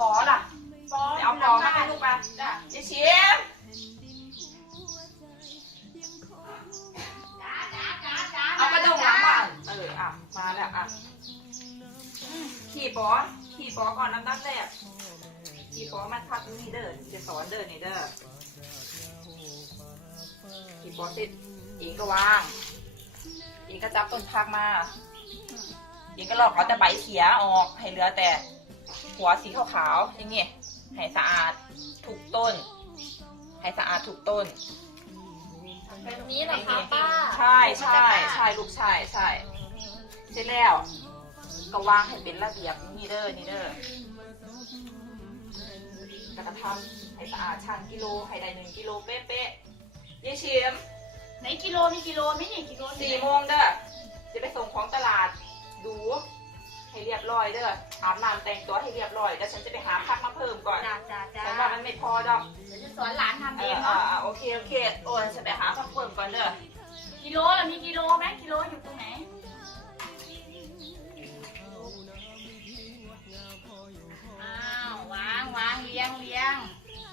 ปอล่ะปอไปเอาปอมาให้ลูกมาจ้ะยายชิมจ้าจ้าจ้าจ้าเอากระดงหลังมาเอออะมาแล้วอะอืมขี่ปอขี่ปอก่อนลำดับแรกขี่ปอมาทักนี่เด้อจะสอนเด้อนี่เด้อขี่ปอเสร็จเองก็วางเองก็จับต้นพักมาเองก็ลอกเอาแต่ใบเขียออกให้เหลือแต่ หัวสีขาวๆอย่างงี้ให้สะอาดทุกต้น ให้สะอาดทุกต้น แบบนี้เหรอคะป้าใช่ใช่ใช่ลูกใช่ใช่เสร็จแล้ว ก็วางให้เป็นระเบียบนี่เด้อนี่เด้อแล้วก็ทำให้สะอาดช่างกิโลให้ได้หนึ่งกิโลเป๊ะๆยี่ชิมไหนกิโลนี่กิโลไหม่นี่กิโลสี่โมงเด้อจะไปส่งของตลาดดู ให้เรียบร้อยเด้ออาบน้ำแต่งตัวให้เรียบร้อยแล้วฉันจะไปหาพักมาเพิ่มก่อนจ้าจ้าจ้าฉันว่ามันไม่พอดอกเดี๋ยวจะสอนหลานทำเอเอองเอเนาะอเออโอเคโอเคโอ้ยฉันไปหาพักเพิ่มก่อนเด้อกิโลล่ะมีกิโลไหมกิโลอยู่ตรงไหนอ้าววางวางเลี้ยงเลี้ยง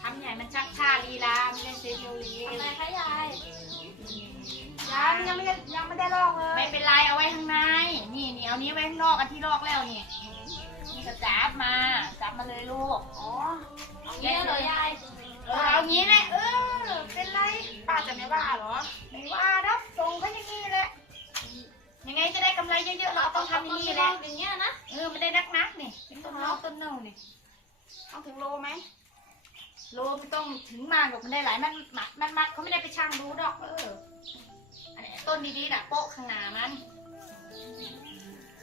ทำใหญ่มันชักท่าลีลาไม่ได้เซฟโยลีทำไมคะยายยังยังไม่ได้ยังไม่ได้ลอกเลยไม่เป็นไรเอาไว้ข้างใน นี่นี่เอานี้ไว้ข้างนอกอันที่ลอกแล้วนี่นี่ก็จับมาจับมาเลยลูกอ๋อเงี้ยเหรอยายเออเอางี้แหละเออเป็นไรป้าจะไม่ว่าเหรอ ไม่ว่าดับส่งก็อย่างนี้แหละยังไงจะได้กำไรเยอะๆเราต้องทำอย่างนี้แหละอย่างเงี้ยนะเออไม่ได้นักนักๆนี่เป็นต้นเน่าต้นเน่านี่ต้องถึงโลไหมโลไม่ต้องถึงมากหรอกมันได้หลายมันมัดมันมัดเขาไม่ได้ไปช่างดูดอกเอออันนี้ต้นดีๆน่ะโป๊ะข้างหน้ามัน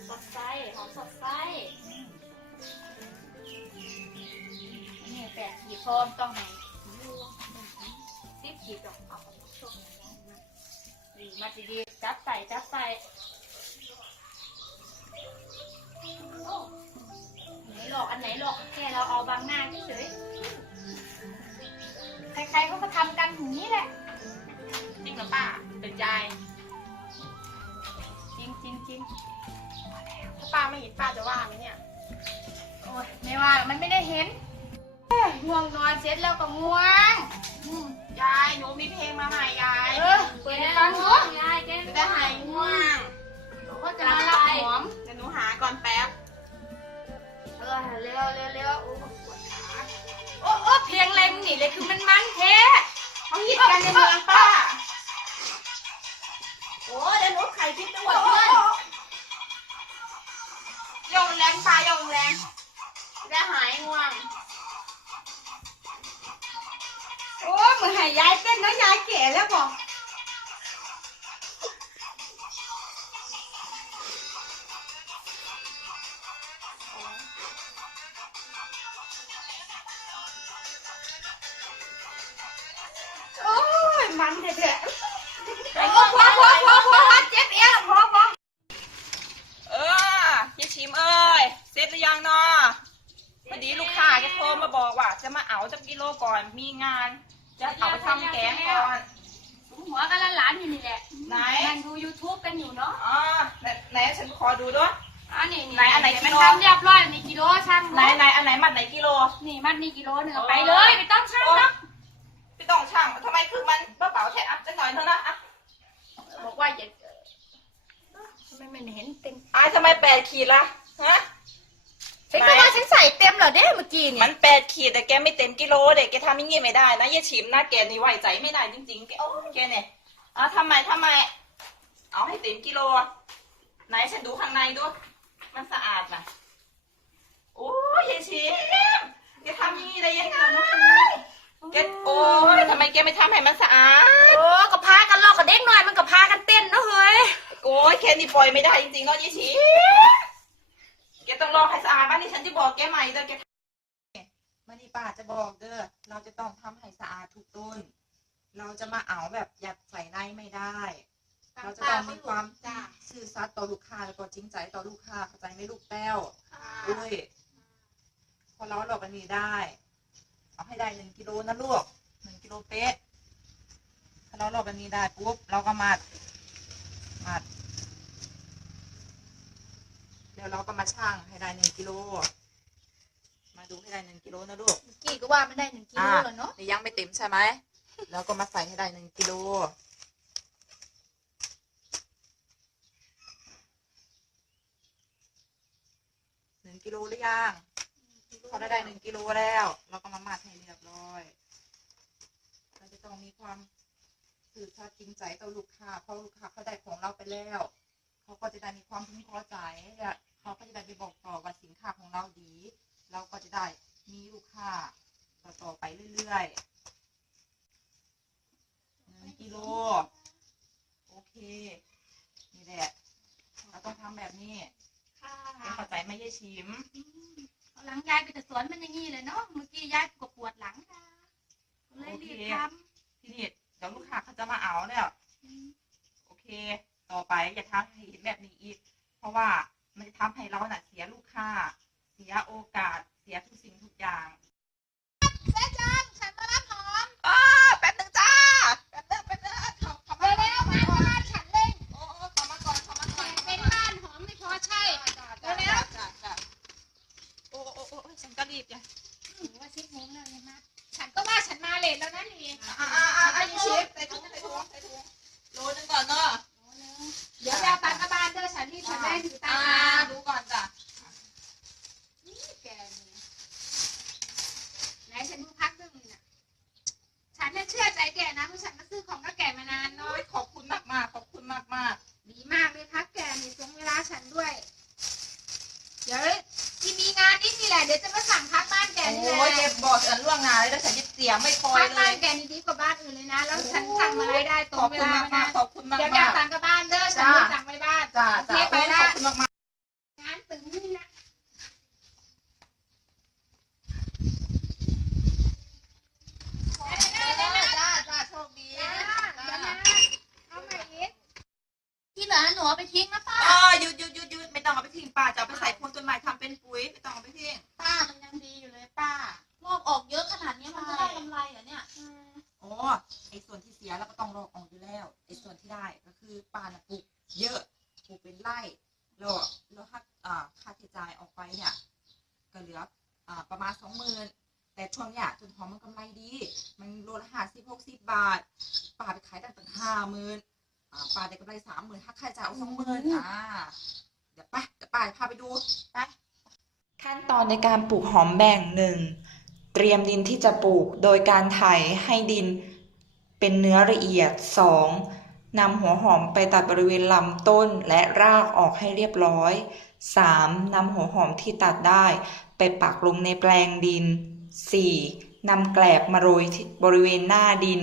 สดใสหอมสดใสนี่แปดขีดพร้อมต้องให้สิบขีดดอกเอาดีมาดีๆจับใส่จับใส่ไหนหลอกอันไหนหลอกแค่เราเอาบางหน้าเฉยใครๆเขาก็ทำกันอย่างนี้แหละจริงหรอป้าเป็นใจ จริงจริงจริง ป้าไม่เห็นป้าจะว่าไหมเนี่ย โอ้ยไม่ว่ามันไม่ได้เห็นเอ้ยง่วงนอนเสร็จแล้วก็ง่วงอืมยายหนูมีเพลงมาใหม่ยายเออเปิดให้ฟังดูยายแกจะได้หายง่วงเขาจะมารับหอมเดี๋ยวหนูหาก่อนแป๊บเออเร็วเร็วเร็วโอ้ปวดขาโอ้โอ้เพลงอะไรมึงนี่เลยคือมันมันแท้เขาฮิตกันในเมืองป้า โอ้เดี๋ยวหนูไข่ทิพย์ไปหมดเพื่อนโยง แรงตาโยงแรงจะหายง่วง โอ้เหมือนห้ยายเต้นนาะยาย อันนี้ไหนอันไหนกิมันโลทำเรียบร้อยนี่กิโลช่างไหนไหนอันไหนมัดไหนกิโล นี่มันนี่กิโลหนึ่งโอ้เอาไปเลยไม่ต้องช่างโอ้หรอกพี่ต้องช่างทำไมคือมันกระเป๋าแท้อะจังหน่อยเถอะนะอะบอกว่าอย่าทำไมไม่เห็นเต็มอายทำไมแปดขีดละฮะฉันก็ว่าฉันใส่เต็มเหรอเด้เมื่อกี้เนี่มัยนแปดขีดแต่แกไม่เต็มกิโลเด็กแกทำอย่างงี้ไม่ได้นะยายชิมนะแกนี่ไว้ใจไม่ได้จริงๆแกโอ้แกเนี่ยอะทำไมทำไม เอาให้เต็มกิโลไหนฉันดูข้างในดู มันสะอาดนะโอ้ยยายชิมแกทำอย่างงี้ได้ยังไงแกโอ้ยทำไมแกไม่ทำให้มันสะอาด โอ้ก็พากันลอกกับเด็กหน่อย มันก็พากันเต้นเนาะเฮ้ย โอ้ยแค่นี้ปล่อยไม่ได้จริงๆเนาะยายชิมแกต้องรอให้สะอาดบ้านนี้ฉันจะบอกแกใหม่เด้อแกมานี่ป้าจะบอกเด้อ เราจะต้องทำให้สะอาดทุกต้น เราจะมาเอาแบบยัดใส่ในไม่ได้ เราจะต้องมีความจ้า ซื่อสัตย์ต่อลูกค้าแล้วก็จริงใจต่อลูกค้าเข้าใจไหมลูกแต้วอุ้ยพอเราหลอกกันนี้ได้ เอาให้ได้หนึ่งกิโลนะลูกหนึ่งกิโลเป๊ะถ้าเราหลอกกันนี้ได้ปุ๊บเราก็มัดมัดเดี๋ยวเราก็มาชั่งให้ได้หนึ่งกิโลนะลูกเมื่อกี้ก็ว่ามันได้หนึ่งกิโลอ่าแล้วเนาะนี่ยังไม่เต็มใช่ไหมแล้วก็มาใส่ให้ได้หนึ่งกิโล หนึ่งกิ โลหรือยังพอได้ได้หนึ่งกิโลแล้ว เราก็มามัดให้เรียบร้อย เราจะต้องมีความสื่อทอดจริงใจต่อลูกค้าเพราะลูกค้าเขาได้ของเราไปแล้วเขาก็จะได้มีความพึงพอใจเขาก็จะได้ไปบอกต่อว่าสินค้าของเราดี เราก็จะได้มีลูกค้าต่อไปเรื่อยๆหนึ่งกิโลโอเคนี่แหละเราต้องทำแบบนี้ เป็นเข้าใจไหมยายชิมเอาหลังยายไปแต่สวนมันอย่างนี้เลยเนาะเมื่อกี้ยายก็ปวดหลังค่ะก็เลยรีบททีนี้เดี๋ยวลูกค้าเขาจะมาเอาแล้วำโอเค ต่อไปอย่าทำให้เห็นแบบนี้อีก เพราะว่ามันจะทำให้เราน่ะเสียลูกค้า เสียโอกาส เสียทุกสิ่งทุกอย่าง เย็บบอกอันล่วงหน้าเลยแล้วฉันจะเตรียมไม่คอยพักเลบ้านยแกนี่ดีกว่าบ้านอื่นเลยนะ แล้วฉันสั่งมาอะไรได้ตรของบเวคุณลามากนะมากๆขอบคุณมากเดี๋ยวแกมากสั่งกระบ้านเด้อฉันจ้าไม่สั่งไม่บ้านจ้าโอเคจ้าไปโอ้ยละขอบคุณมากมากงานตึงนี่นะจ้าจ้าจ้าโชคดีจ้าเดี๋ยวนะเอาใหม่อีกที่เหลือหนูเอาไปทิ้งนะป้าอ๋อหยุดหยุดหยุดหยุดไม่ต้องเอาไปทิ้งป้าจะเอาไปใส่โคนต้นไม้ทำเป็นปุ๋ยไม่ต้องเอาไปทิ้งป้ามันยังดีอยู่เลยป้าง อกออกเยอะขนาดนี้มันจะได้กำไรเหรอเนี่ยอ๋อไอ้ส่วนที่เสียเราก็ต้องรอออกอยู่แล้วไอ้ส่วนที่ได้ก็คือป้าน่ะปลูกเยอะปลูกเป็นไร่แล้วแล้วค่าอ่าค่าใช้จ่ายออกไปเนี่ยก็เหลืออ่าประมาณสองหมื่นแต่ช่วงเนี้ยจนหอมมันกำไรดี มันโลละห้าสิบหกสิบบาทป้าไปขายได้ตั้งห้าหมื่นอ่าป้าได้กำไรสามหมื่นถ้าค่าใช้จ่ายเอาสองหมื่นอ่าเดี๋ยวไปเดี๋ยวป้าพาไปดูไปขั้นตอนในการปลูกหอมแบ่งหนึ่ง เตรียมดินที่จะปลูก โดยการไถให้ดินเป็นเนื้อละเอียด 2. นำหัวหอมไปตัดบริเวณลำต้นและรากออกให้เรียบร้อย 3. นำหัวหอมที่ตัดได้ไปปักลงในแปลงดิน 4. นำแกลบมาโรยบริเวณหน้าดิน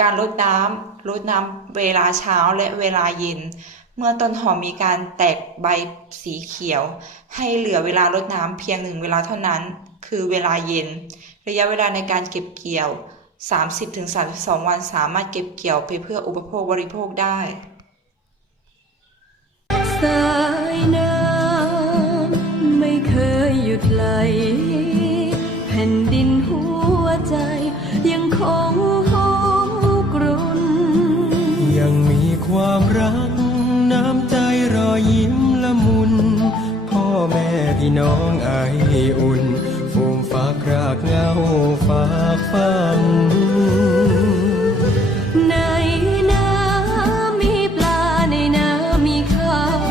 การรดน้ำรดน้ำเวลาเช้าและเวลาเย็น เมื่อต้นหอมมีการแตกใบสีเขียว ให้เหลือเวลารดน้ำเพียงหนึ่งเวลาเท่านั้น คือเวลาเย็น ระยะเวลาในการเก็บเกี่ยว 30-32 วันสามารถเก็บเกี่ยวไปเพื่ออุปโภคบริโภคได้สายน้ำไม่เคยหยุดไหล แผ่นดินหัวใจยังคงหอกรุน ยังมีความรักน้ำใจรอยยิ้มละมุน พ่อแม่พี่น้องไออุ่นฟูมฝา กรากเหงาฝากฟังในน้ำมีปลาในน้ำมีข้าว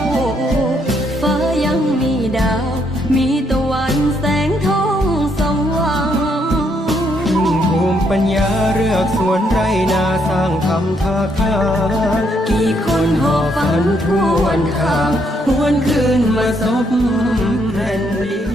ฟ้ายังมีดาว มีตะวันแสงทองสว่างพึ่งภูมิปัญญาเลือกสวนไรนาสร้างทำท่าทางกี่คนหอบฝันทวนทางหวนคืนมาสบแผ่นดิน